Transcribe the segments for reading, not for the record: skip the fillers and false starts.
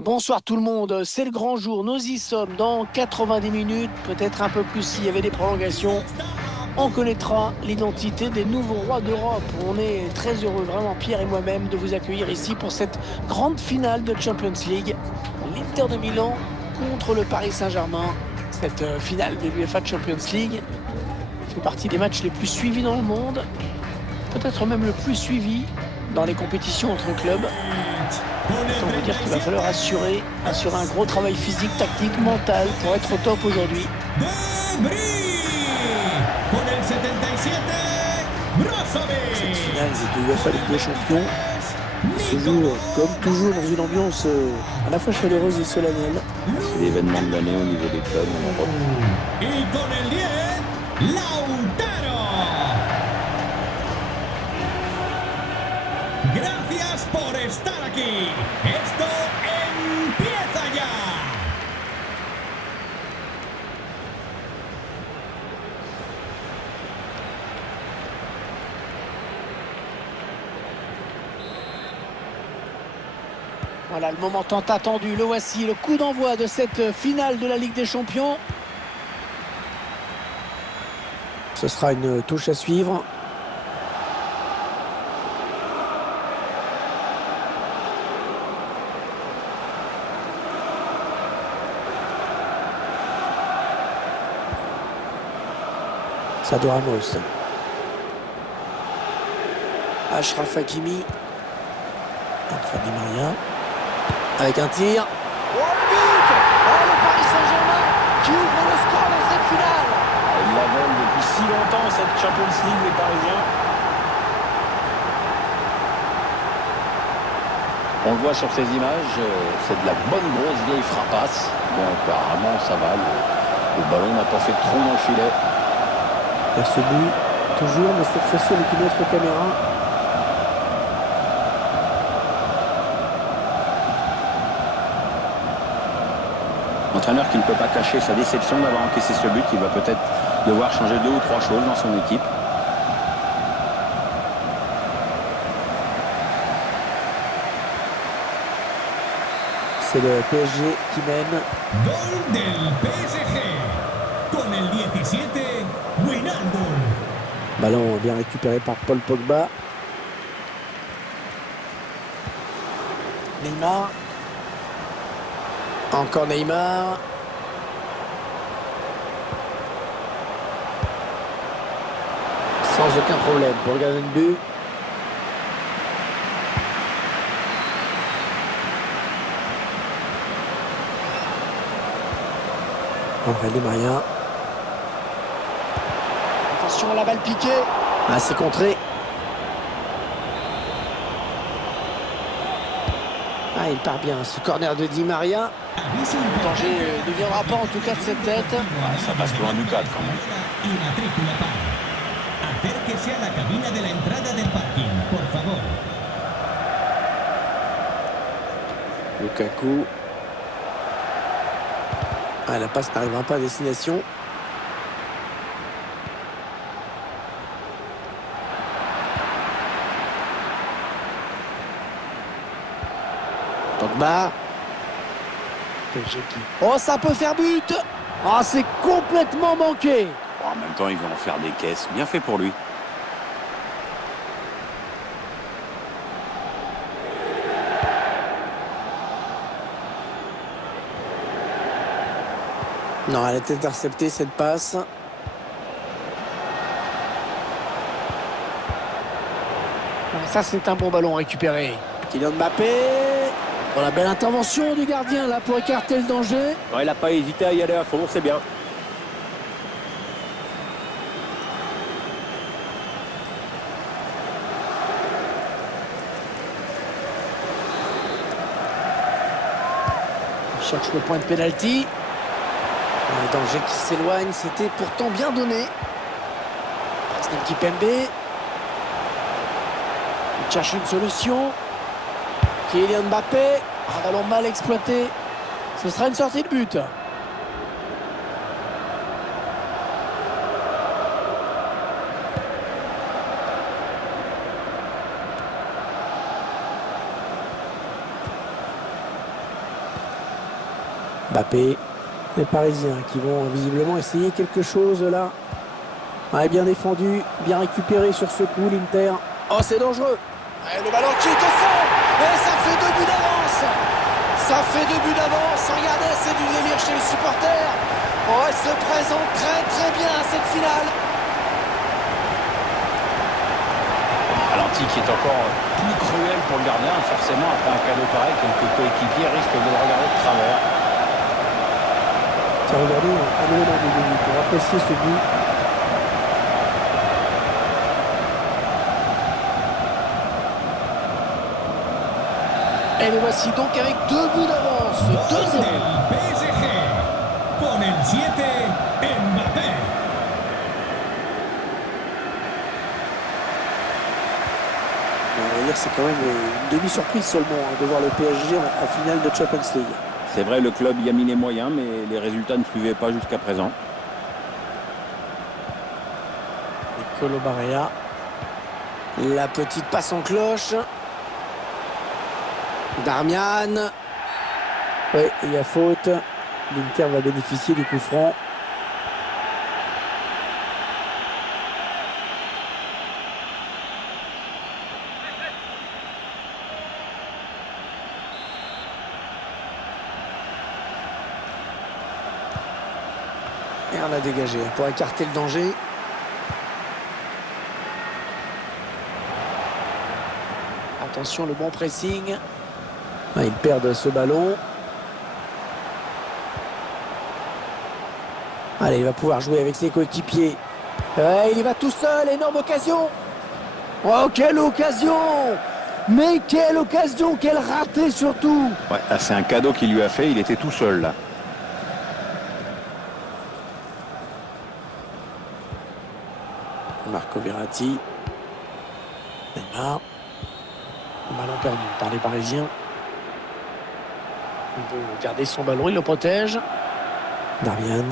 Bonsoir tout le monde, c'est le grand jour, nous y sommes dans 90 minutes, peut-être un peu plus s'il y avait des prolongations. On connaîtra l'identité des nouveaux rois d'Europe. On est très heureux, vraiment Pierre et moi-même, de vous accueillir ici pour cette grande finale de Champions League. L'Inter de Milan contre le Paris Saint-Germain. Cette finale de l'UEFA Champions League fait partie des matchs les plus suivis dans le monde, peut-être même le plus suivi dans les compétitions entre clubs. Autant vous dire qu'il va falloir assurer un gros travail physique, tactique, mental pour être au top aujourd'hui. Cette finale de l'UEFA Ligue des Champions se joue comme toujours dans une ambiance à la fois chaleureuse et solennelle. C'est l'événement de l'année au niveau des clubs en Europe. Gracias por estar aquí. Esto empieza ya. Voilà le moment tant attendu, le voici, le coup d'envoi de cette finale de la Ligue des Champions. Ce sera une touche à suivre. Sadio Ramos. Achraf Hakimi. Entre Di Maria. Avec un tir. Oh, le but! Oh, le Paris Saint-Germain qui ouvre le score dans cette finale. Ils la veulent depuis si longtemps, cette Champions League, les Parisiens. On le voit sur ces images, c'est de la bonne grosse vieille frappasse. Bon, apparemment, ça va. Le ballon n'a pas fait de trou dans le filet. Il y a ce but, toujours, mais cette fois-ci avec une autre caméra. Entraîneur qui ne peut pas cacher sa déception d'avoir encaissé ce but, il va peut-être devoir changer 2 ou 3 choses dans son équipe. C'est le PSG qui mène. Gol del PSG. Con el 17, Wijnaldum. Ballon bien récupéré par Paul Pogba. Neymar. Encore Neymar. Sans aucun problème pour garder le but. André Di Maria. Attention, la balle piquée. Ah, c'est contré. Ah, il part bien. Ce corner de Di Maria. Le danger ne viendra pas en tout cas de cette tête. Ouais, ça passe loin du cadre quand même. Acérquese a la cabina de la entrada del parking, por favor. Lukaku. Ah, la passe n'arrivera pas à destination. Pogba. Oh, ça peut faire but. Ah, c'est complètement manqué. Bon, en même temps, il va en faire des caisses. Bien fait pour lui. Non, elle est interceptée cette passe. Ça, c'est un bon ballon récupéré. Kylian Mbappé. Oh, la belle intervention du gardien là pour écarter le danger. Ouais, il n'a pas hésité à y aller à fond, c'est bien. Il cherche le point de pénalty. Le danger qui s'éloigne, c'était pourtant bien donné. Arsenal Kimpembe. Il cherche une solution. Kylian Mbappé. Un ballon mal exploité. Ce sera une sortie de but. Mbappé. Les Parisiens qui vont visiblement essayer quelque chose là. Ouais, bien défendu, bien récupéré sur ce coup l'Inter. Oh, c'est dangereux. Ouais, le ballon qui est au fond. Et ça fait 2 buts d'avance. Ça fait 2 buts d'avance. Regardez, c'est du délire chez les supporters. Oh, elle se présente très très bien à cette finale. Ralenti qui est encore plus cruel pour le gardien. Forcément, après un cadeau pareil, quelques coéquipiers risquent de le regarder de travers. Tiens, regardez, un élément de début pour apprécier ce but. Et les voici donc avec 2 buts d'avance. 2-0. PSG con el 7, Mbappé. On va dire c'est quand même une demi-surprise seulement de voir le PSG en finale de Champions League. C'est vrai, le club y a mis les moyens, mais les résultats ne suivaient pas jusqu'à présent. Nicolo Barella. La petite passe en cloche. Darmian. Oui, il y a faute. L'Inter va bénéficier du coup franc. Et on a dégagé pour écarter le danger. Attention, le bon pressing. Ah, ils perdent ce ballon. Allez, il va pouvoir jouer avec ses coéquipiers. Ouais, il y va tout seul, énorme occasion. Oh, quelle occasion! Mais quelle occasion, quel raté surtout! Ouais, c'est un cadeau qu'il lui a fait, il était tout seul là. Marco Verratti. Neymar. Ballon perdu par les Parisiens. Il veut garder son ballon, il le protège. Darmian.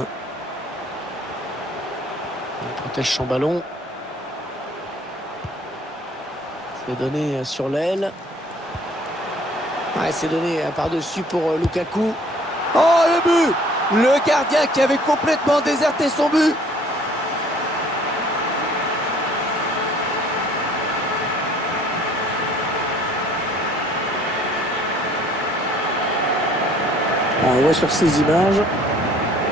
Il protège son ballon. C'est donné sur l'aile. Ouais, c'est donné par-dessus pour Lukaku. Oh, le but! Le gardien qui avait complètement déserté son but. On voit sur ces images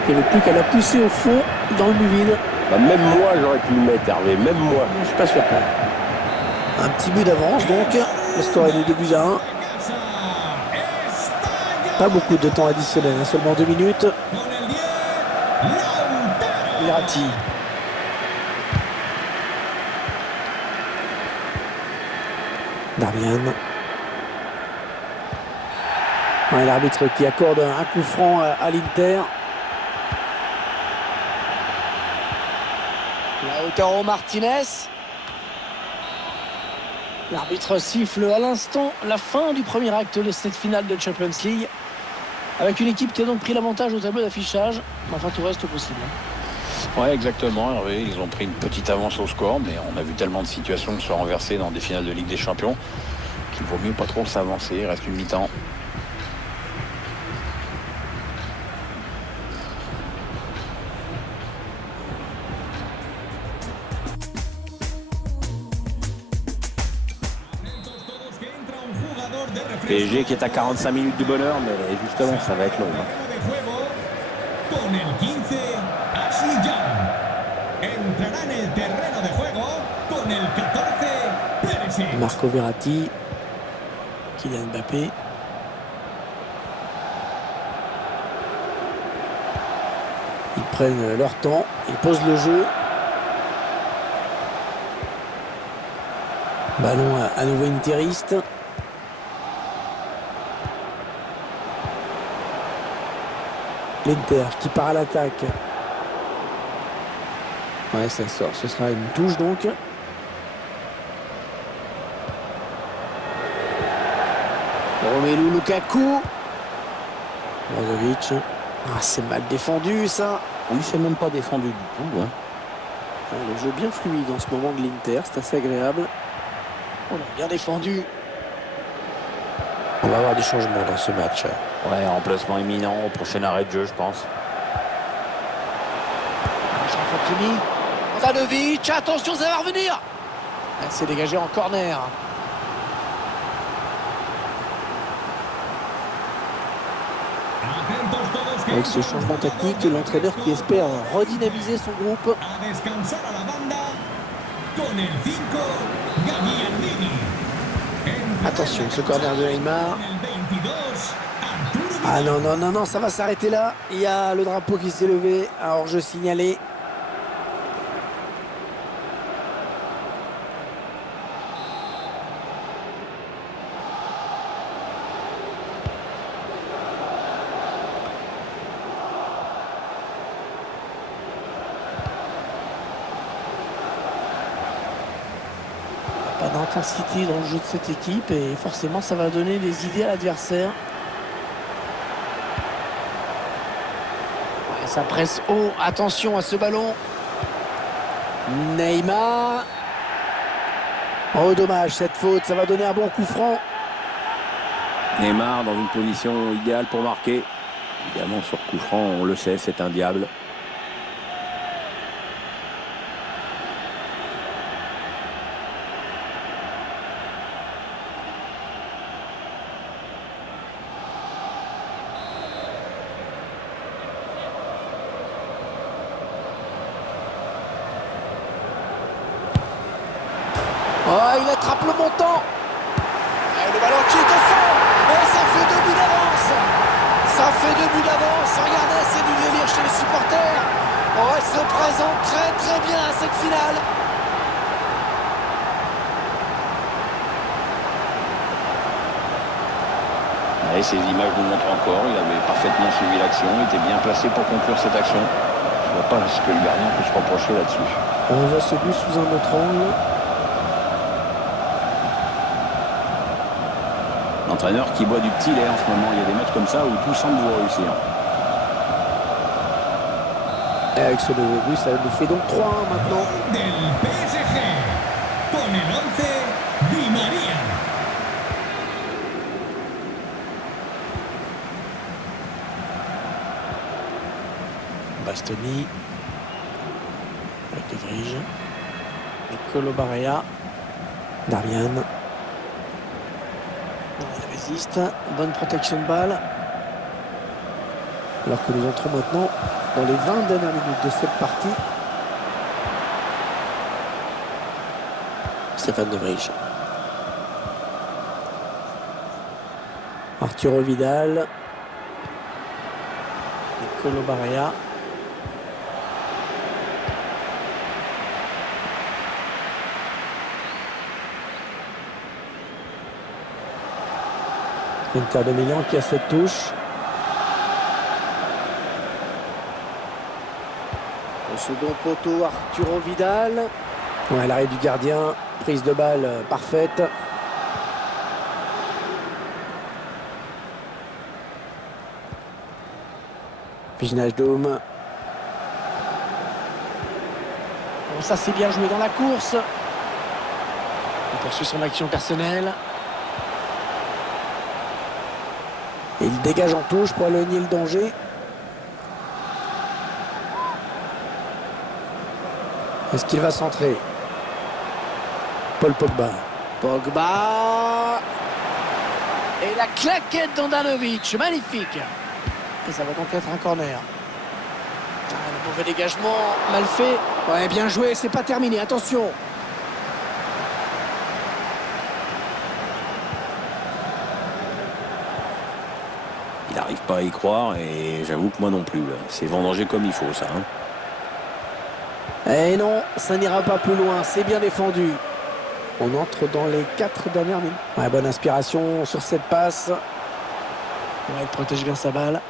qu'il n'y avait plus qu'à la pousser au fond dans le but vide. Bah, même moi j'aurais pu le mettre, Hervé, même moi. Je suis pas sûr quand même. Un petit but d'avance donc. Le score est de 2-1. Pas beaucoup de temps additionnel, hein, seulement 2 minutes. Con el 10, Lautaro. Verratti. Darmian. Ouais, l'arbitre qui accorde un coup franc à l'Inter. Lautaro Martinez. L'arbitre siffle à l'instant la fin du premier acte de cette finale de Champions League. Avec une équipe qui a donc pris l'avantage au tableau d'affichage. Enfin, tout reste possible. Ouais, exactement, Hervé. Ils ont pris une petite avance au score, mais on a vu tellement de situations se renverser dans des finales de Ligue des Champions qu'il vaut mieux pas trop s'avancer. Il reste une mi-temps. Todos que entra un jugador de refresco. PSG qui est à 45 minutes du bonheur, mais justement, ça va être long. Hein. Terreno de juego con el 15, Ashley Young. Entrará en el terreno de juego con el 14, Perisic. Marco Verratti. Kylian Mbappé. Ils prennent leur temps. Ils posent le jeu. Ballon à nouveau interiste. L'Inter qui part à l'attaque. Ouais, ça sort. Ce sera une touche donc. Romelu Lukaku. Brozovic. Ah, c'est mal défendu ça. Oui, c'est même pas défendu du tout. Hein. Ah, le jeu bien fluide en ce moment de l'Inter, c'est assez agréable. On a bien défendu. On va avoir des changements dans ce match. Ouais, remplacement imminent au prochain arrêt de jeu, je pense. Fakimi, Andanovic, attention, ça va revenir. C'est dégagé en corner. Atentos todos que Avec ce changement tactique, l'entraîneur qui espère redynamiser son groupe. a descansar a la banda con el 5 Gagliardini. Attention, ce corner de Neymar. Con el 22 Arturo Ah Vidal. non, non, non, non, ça va s'arrêter là. Il y a le drapeau qui s'est levé. Un hors-jeu signalé. Pas d'intensité dans le jeu de cette équipe et forcément ça va donner des idées à l'adversaire. Ouais, ça presse haut, attention à ce ballon. Neymar. Oh dommage cette faute, ça va donner un bon coup franc. Neymar dans une position idéale pour marquer. Évidemment, sur coup franc, on le sait, c'est un diable. Oh, il attrape le montant. Et le ballon qui est au fond. Et ça fait 2 buts d'avance. Ça fait 2 buts d'avance. Regardez, c'est du délire chez les supporters. Oh, elle se présente très très bien à cette finale. Et ces images nous montrent encore, il avait parfaitement suivi l'action, il était bien placé pour conclure cette action. Je ne vois pas ce que le gardien peut se reprocher là-dessus. On voit ce but sous un autre angle. L'entraîneur qui boit du petit lait en ce moment, il y a des matchs comme ça où tout semble vous réussir. Et avec ce nouveau but, ça nous fait donc 3-1 maintenant. Del PSG con el 11 Di María. Bastoni. Avec De Vrij. Nicolo Barrea. Darmian. Il résiste. Bonne protection de balle. Alors que nous entrons maintenant dans les 20 dernières minutes de cette partie. Stéphane De Vrij. Arturo Vidal. Nicolo Barrea. Inter de Milan qui a cette touche. Au second poteau, Arturo Vidal. Ouais, l'arrêt du gardien. Prise de balle parfaite. Wijnaldum. Bon, ça c'est bien joué dans la course. Il poursuit son action personnelle. Et il dégage en touche pour éloigner le danger. Est-ce qu'il va centrer? Paul Pogba. Pogba. Et la claquette d'Andanovic. Magnifique. Et ça va donc être un corner. Ah, le mauvais dégagement, mal fait. Ouais, bien joué, c'est pas terminé, attention. Il n'arrive pas à y croire et j'avoue que moi non plus. C'est vendangé comme il faut ça. Eh non, ça n'ira pas plus loin, c'est bien défendu. On entre dans les 4 dernières minutes. Ouais, bonne inspiration sur cette passe. Ouais, il protège bien sa balle.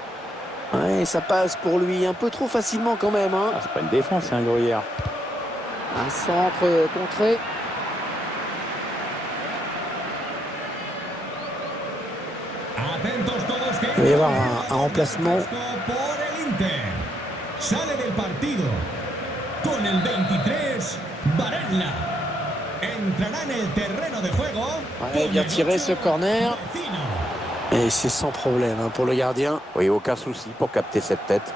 Ouais, ça passe pour lui un peu trop facilement quand même. Hein. Ah, c'est pas une défense, c'est un gruyère. Un centre contré. Atentos todos que Il va y avoir un remplacement. por el Inter. Sale del partido con el 23 Barella. Entrará en el terreno de juego. Ouais, bien tiré ce corner. Vecino. Et c'est sans problème pour le gardien. Oui, aucun souci pour capter cette tête.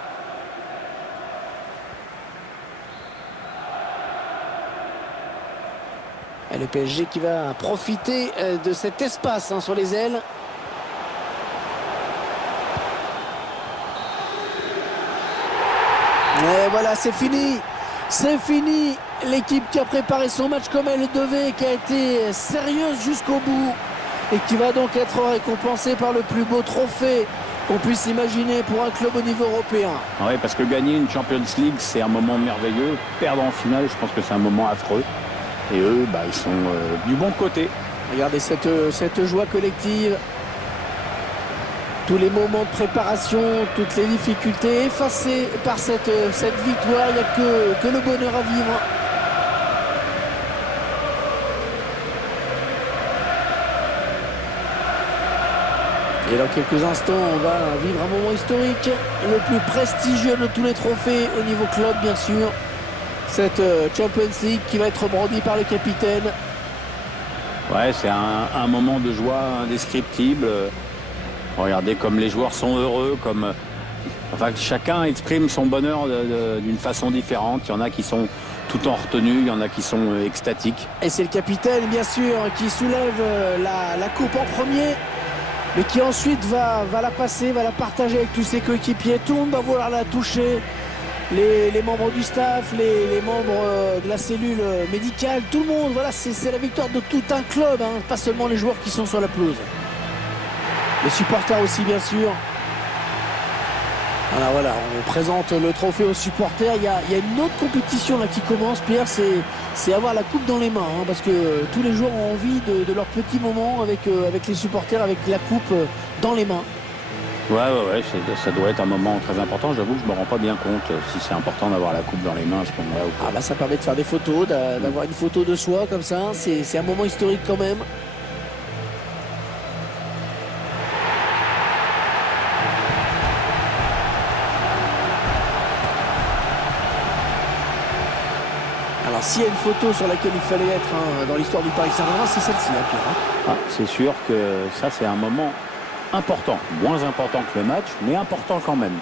Et le PSG qui va profiter de cet espace sur les ailes. Et voilà, c'est fini. C'est fini. L'équipe qui a préparé son match comme elle le devait, qui a été sérieuse jusqu'au bout et qui va donc être récompensée par le plus beau trophée qu'on puisse imaginer pour un club au niveau européen. Oui, parce que gagner une Champions League, c'est un moment merveilleux. Perdre en finale, je pense que c'est un moment affreux. Et eux, ils sont du bon côté. Regardez cette joie collective. Tous les moments de préparation, toutes les difficultés effacées par cette victoire. Il n'y a que le bonheur à vivre. Et dans quelques instants, on va vivre un moment historique, le plus prestigieux de tous les trophées au niveau club, bien sûr. Cette Champions League qui va être brandie par le capitaine. Ouais, c'est un moment de joie indescriptible. Regardez comme les joueurs sont heureux, chacun exprime son bonheur d'une façon différente. Il y en a qui sont tout en retenue, il y en a qui sont extatiques. Et c'est le capitaine, bien sûr, qui soulève la coupe en premier, mais qui ensuite va la passer, va la partager avec tous ses coéquipiers. Tout le monde va vouloir la toucher. Les membres du staff, les membres de la cellule médicale, tout le monde. Voilà, c'est la victoire de tout un club, pas seulement les joueurs qui sont sur la pelouse. Les supporters aussi, bien sûr. Voilà, on présente le trophée aux supporters. Il y a une autre compétition là qui commence, Pierre, c'est avoir la coupe dans les mains, parce que tous les joueurs ont envie de leur petit moment avec les supporters, avec la coupe dans les mains. Ouais, ça doit être un moment très important. J'avoue que je me rends pas bien compte si c'est important d'avoir la coupe dans les mains à ce moment-là ou pas. Ça permet de faire des photos, d'avoir une photo de soi comme ça. C'est un moment historique quand même. Alors s'il y a une photo sur laquelle il fallait être dans l'histoire du Paris Saint-Germain, c'est celle-ci, Pierre. C'est sûr que ça, c'est un moment important. Moins important que le match, mais important quand même.